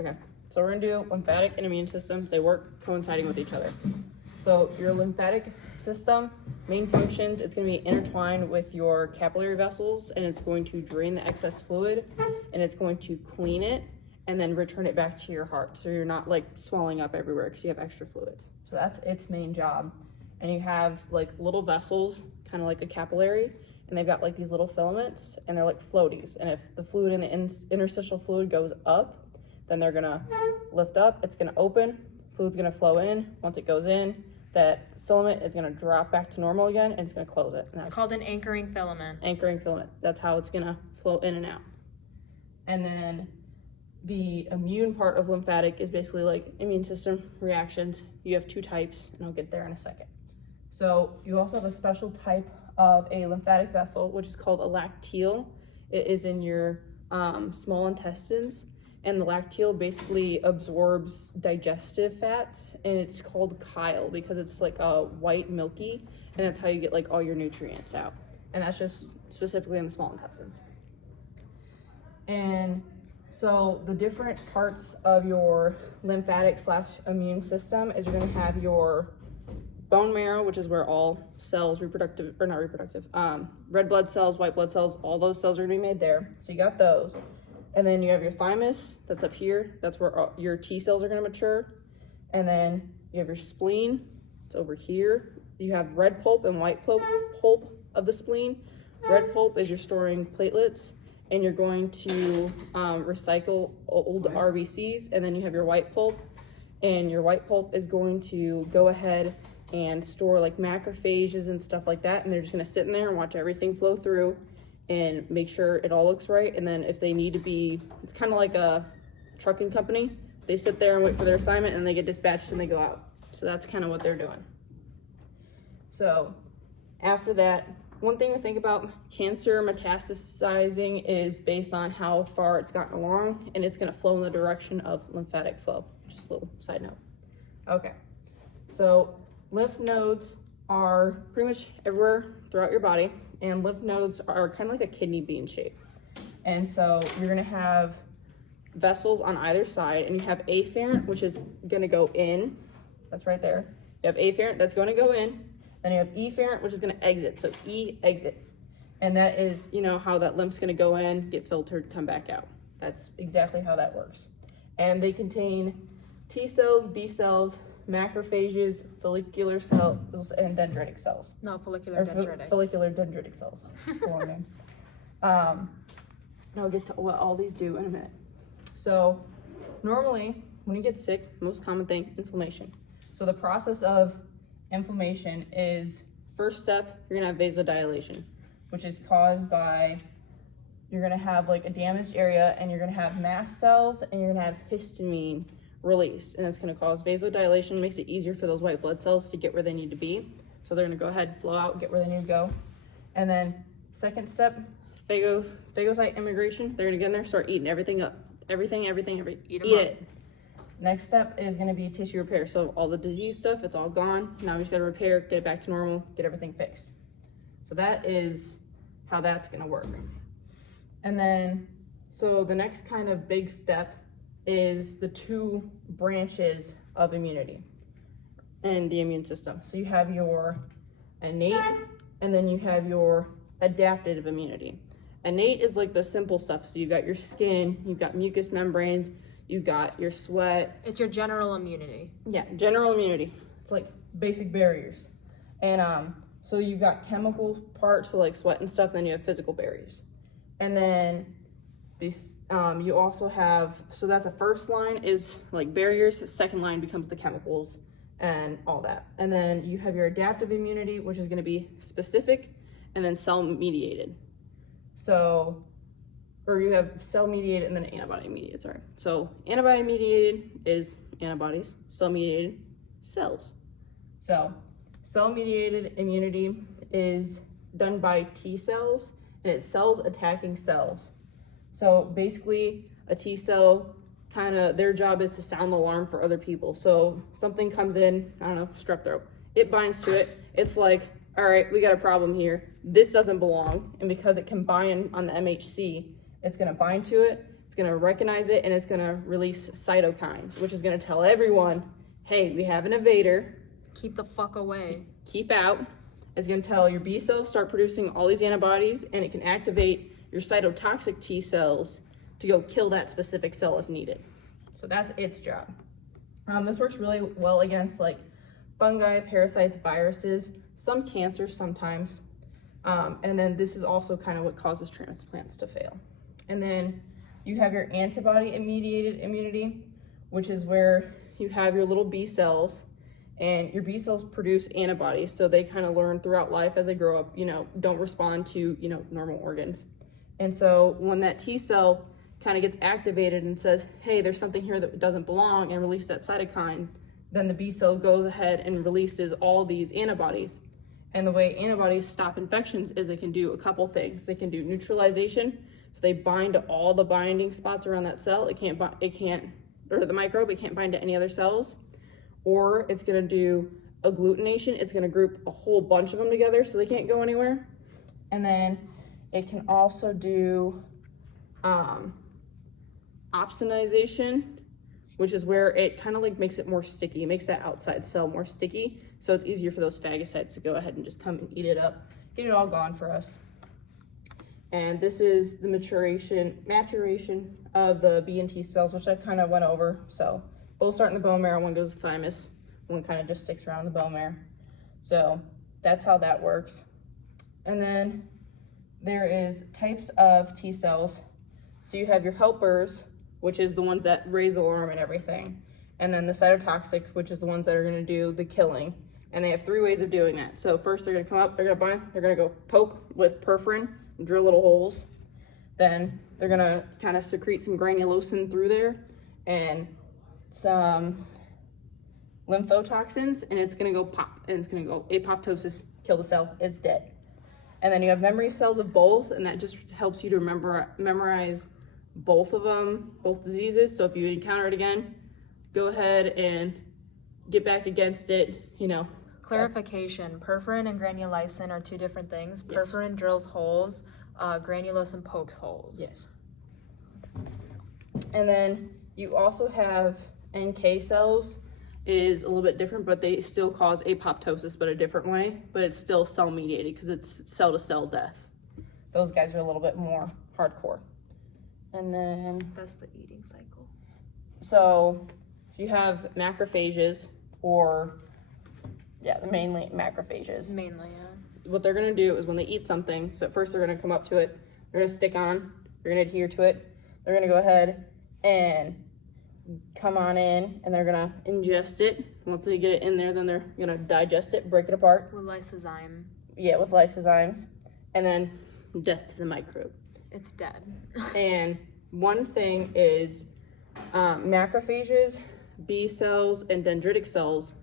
Okay, so we're gonna do lymphatic and immune system. They work coinciding with each other. So your lymphatic system, main functions, it's gonna be intertwined with your capillary vessels, and it's going to drain the excess fluid, and it's going to clean it, and then return it back to your heart. So you're not like swelling up everywhere because you have extra fluid. So that's its main job. And you have like little vessels, kind of like a capillary, and they've got like these little filaments, and they're like floaties. And if the fluid in the interstitial fluid goes up, then they're gonna lift up, it's gonna open, fluid's gonna flow in. Once it goes in, that filament is gonna drop back to normal again, and it's gonna close it. And it's called an anchoring filament. Anchoring filament, that's how it's gonna flow in and out. And then the immune part of lymphatic is basically like immune system reactions. You have two types, and I'll get there in a second. So you also have a special type of a lymphatic vessel, which is called a lacteal. It is in your small intestines, and the lacteal basically absorbs digestive fats, and it's called chyle because it's like a white milky, and that's how you get like all your nutrients out. And that's just specifically in the small intestines. And so the different parts of your lymphatic / immune system is you're gonna have your bone marrow, which is where all cells, red blood cells, white blood cells, all those cells are gonna be made there. So you got those. And then you have your thymus, that's up here. That's where your T cells are gonna mature. And then you have your spleen, it's over here. You have red pulp and white pulp of the spleen. Red pulp is you're storing platelets, and you're going to recycle old RBCs. And then you have your white pulp, and your white pulp is going to go ahead and store like macrophages and stuff like that, and they're just gonna sit in there and watch everything flow through and make sure it all looks right. And then if they need to be, it's kind of like a trucking company, they sit there and wait for their assignment, and they get dispatched and they go out. So that's kind of what they're doing. So after that, one thing to think about, cancer metastasizing is based on how far it's gotten along, and it's gonna flow in the direction of lymphatic flow. Just a little side note. Okay, so lymph nodes are pretty much everywhere throughout your body, and lymph nodes are kind of like a kidney bean shape. And so you're gonna have vessels on either side, and you have afferent, which is gonna go in, that's right there. You have afferent, that's gonna go in, then you have efferent, which is gonna exit, so E, exit. And that is, you know, how that lymph's gonna go in, get filtered, come back out. That's exactly how that works. And they contain T cells, B cells, macrophages, follicular cells, and dendritic cells. No, follicular dendritic. Follicular dendritic cells. I'll get to what all these do in a minute. So normally when you get sick, most common thing, inflammation. So the process of inflammation is, first step, you're gonna have vasodilation, which is caused by, you're gonna have like a damaged area, and you're gonna have mast cells, and you're gonna have histamine release, and that's gonna cause vasodilation, makes it easier for those white blood cells to get where they need to be. So they're gonna go ahead, flow out, get where they need to go. And then second step, phagocyte immigration. They're gonna get in there, start eating everything up. Everything, eat it. Next step is gonna be tissue repair. So all the disease stuff, it's all gone. Now we just gotta repair, get it back to normal, get everything fixed. So that is how that's gonna work. And then, so the next kind of big step is the two branches of immunity and the immune system. So you have your innate, and then you have your adaptive immunity. Innate is like the simple stuff. So you've got your skin, you've got mucous membranes, you've got your sweat. It's your general immunity. Yeah, general immunity. It's like basic barriers. And so you've got chemical parts, so like sweat and stuff, and then you have physical barriers. And then these, you also have, so that's a first line is like barriers, the second line becomes the chemicals and all that. And then you have your adaptive immunity, which is gonna be specific, and then cell mediated. So, or you have cell mediated and then antibody mediated, sorry. So antibody mediated is antibodies, cell mediated, cells. So cell mediated immunity is done by T cells, and it's cells attacking cells. So basically a T cell, their job is to sound the alarm for other people. So something comes in, I don't know, strep throat. It binds to it. It's like, all right, we got a problem here. This doesn't belong. And because it can bind on the MHC, it's gonna bind to it. It's gonna recognize it and it's gonna release cytokines, which is gonna tell everyone, hey, we have an invader. Keep the fuck away. Keep out. It's gonna tell your B cells start producing all these antibodies, and it can activate your cytotoxic T cells to go kill that specific cell if needed. So that's its job. This works really well against like fungi, parasites, viruses, some cancers sometimes. And then this is also kind of what causes transplants to fail. And then you have your antibody-mediated immunity, which is where you have your little B cells, and your B cells produce antibodies. So they kind of learn throughout life as they grow up, don't respond to, normal organs. And so when that T cell kind of gets activated and says, hey, there's something here that doesn't belong, and release that cytokine, then the B cell goes ahead and releases all these antibodies. And the way antibodies stop infections is they can do a couple things. They can do neutralization, so they bind to all the binding spots around that cell. Or the microbe, it can't bind to any other cells. Or it's gonna do agglutination. It's gonna group a whole bunch of them together so they can't go anywhere. And then it can also do opsonization, which is where it kind of like makes it more sticky. It makes that outside cell more sticky, so it's easier for those phagocytes to go ahead and just come and eat it up, get it all gone for us. And this is the maturation of the B and T cells, which I kind of went over. So both start in the bone marrow, one goes to the thymus, one kind of just sticks around the bone marrow. So that's how that works. And then there is types of T cells. So you have your helpers, which is the ones that raise the alarm and everything. And then the cytotoxics, which is the ones that are gonna do the killing. And they have 3 ways of doing that. So first they're gonna come up, they're gonna go poke with perforin, drill little holes. Then they're gonna kind of secrete some granulosin through there and some lymphotoxins, and it's gonna go pop, and it's gonna go apoptosis, kill the cell, it's dead. And then you have memory cells of both, and that just helps you to memorize both of them, both diseases. So if you encounter it again, go ahead and get back against it, Clarification, perforin and granulosin are 2 different things. Yes. Perforin drills holes, granulosin pokes holes. Yes. And then you also have NK cells, is a little bit different, but they still cause apoptosis, but a different way, but it's still cell mediated because it's cell to cell death. Those guys are a little bit more hardcore. And then That's the eating cycle. so you have macrophages, mainly macrophages. Mainly, yeah. What they're gonna do is when they eat something, so at first they're gonna come up to it, they're gonna stick on, they're gonna adhere to it, they're gonna go ahead and come on in, and they're gonna ingest it. Once they get it in there, then they're gonna digest it, break it apart. With lysozyme. Yeah, with lysozymes, and then death to the microbe. It's dead. And one thing is macrophages, B cells, and dendritic cells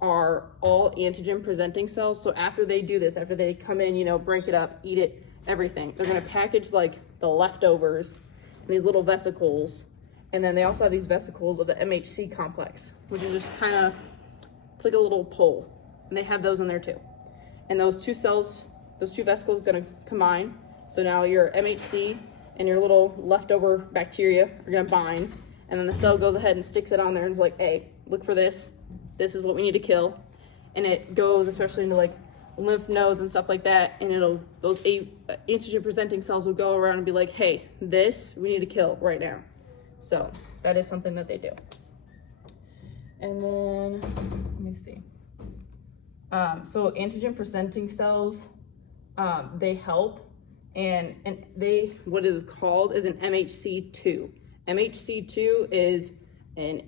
are all antigen presenting cells. So after they do this, after they come in, break it up, eat it, everything, they're gonna package like the leftovers in these little vesicles. And then they also have these vesicles of the MHC complex, which is just it's like a little pole. And they have those in there too. And those 2 vesicles gonna combine. So now your MHC and your little leftover bacteria are gonna bind. And then the cell goes ahead and sticks it on there and is like, hey, look for this. This is what we need to kill. And it goes especially into like lymph nodes and stuff like that. And those antigen presenting cells will go around and be like, hey, this we need to kill right now. So that is something that they do. And then, let me see. So antigen presenting cells, they help, and what is called is an MHC2. MHC2 is a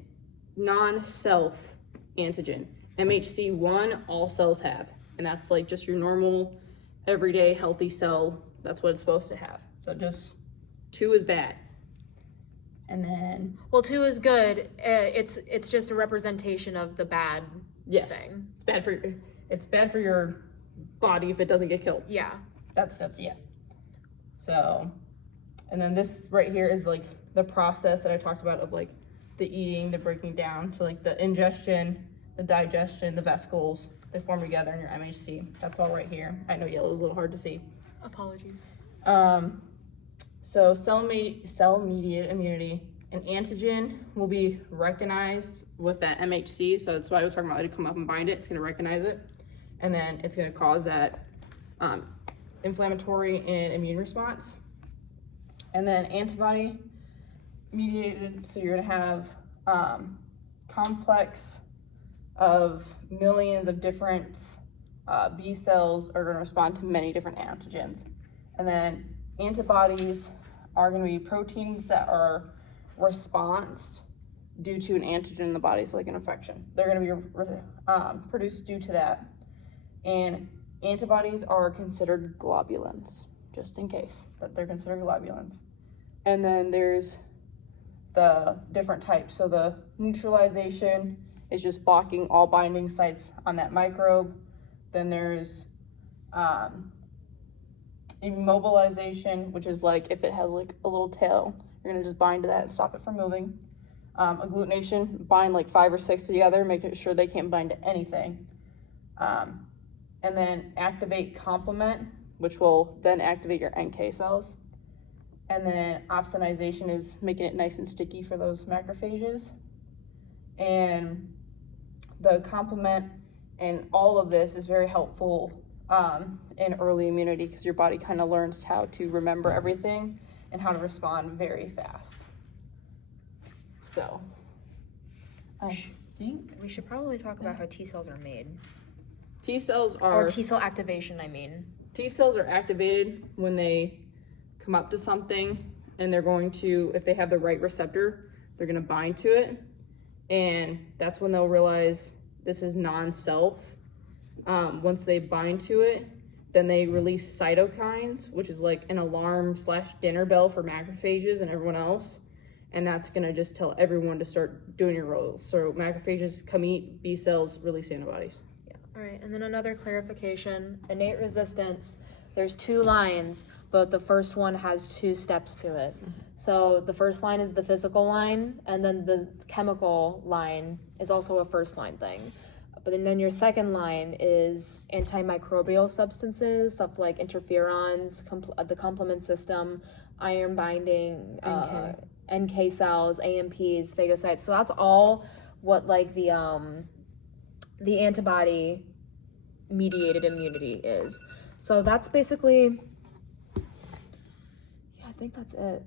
non-self antigen. MHC1, all cells have, and that's like just your normal, everyday, healthy cell. That's what it's supposed to have. So just 2 is bad. And then 2 is good. It's just a representation of the bad thing. It's bad for your body if it doesn't get killed. Yeah. That's yeah. So, and then this right here is like the process that I talked about of like the eating, the breaking down. So like the ingestion, the digestion, the vesicles, they form together in your MHC. That's all right here. I know yellow is a little hard to see. Apologies. So cell-mediated immunity, an antigen will be recognized with that MHC. So that's why I was talking about it to come up and bind it. It's going to recognize it, and then it's going to cause that inflammatory and immune response. And then antibody mediated. So you're going to have complex of millions of different B cells are going to respond to many different antigens. And then antibodies are going to be proteins that are response due to an antigen in the body, so like an infection. They're going to be produced due to that. And antibodies are considered globulins, just in case, but they're considered globulins. And then there's the different types. So the neutralization is just blocking all binding sites on that microbe. Then there's immobilization, which is like if it has like a little tail, you're gonna just bind to that and stop it from moving. Agglutination, bind like 5 or 6 together, making sure they can't bind to anything. And then activate complement, which will then activate your NK cells. And then opsonization is making it nice and sticky for those macrophages. And the complement and all of this is very helpful in early immunity, because your body kind of learns how to remember everything and how to respond very fast. So I think We should probably talk about how T cells are made. T cells are, Or T cell activation, I mean. T cells are activated when they come up to something, and they're going to, if they have the right receptor, they're going to bind to it, and that's when they'll realize this is non-self. Once they bind to it, then they release cytokines, which is like an alarm / dinner bell for macrophages and everyone else, and that's going to just tell everyone to start doing your roles. So macrophages come eat, B cells release antibodies. All right, and then another clarification, innate resistance, there's 2 lines, but the first one has 2 steps to it. So the first line is the physical line, and then the chemical line is also a first line thing. But then your second line is antimicrobial substances, stuff like interferons, the complement system, iron binding, NK cells, AMPs, phagocytes. So that's all what like the antibody mediated immunity is. So that's basically, yeah, I think that's it.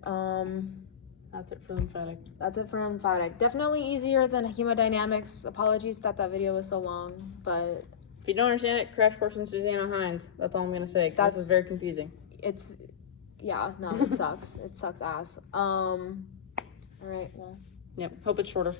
That's it for lymphatic. That's it for lymphatic. Definitely easier than hemodynamics. Apologies that video was so long, but If you don't understand it, crash course in Susanna Hines. That's all I'm gonna say. This is very confusing. it's, yeah, no, it sucks. It sucks ass. All right, well. Yep. Hope it's shorter.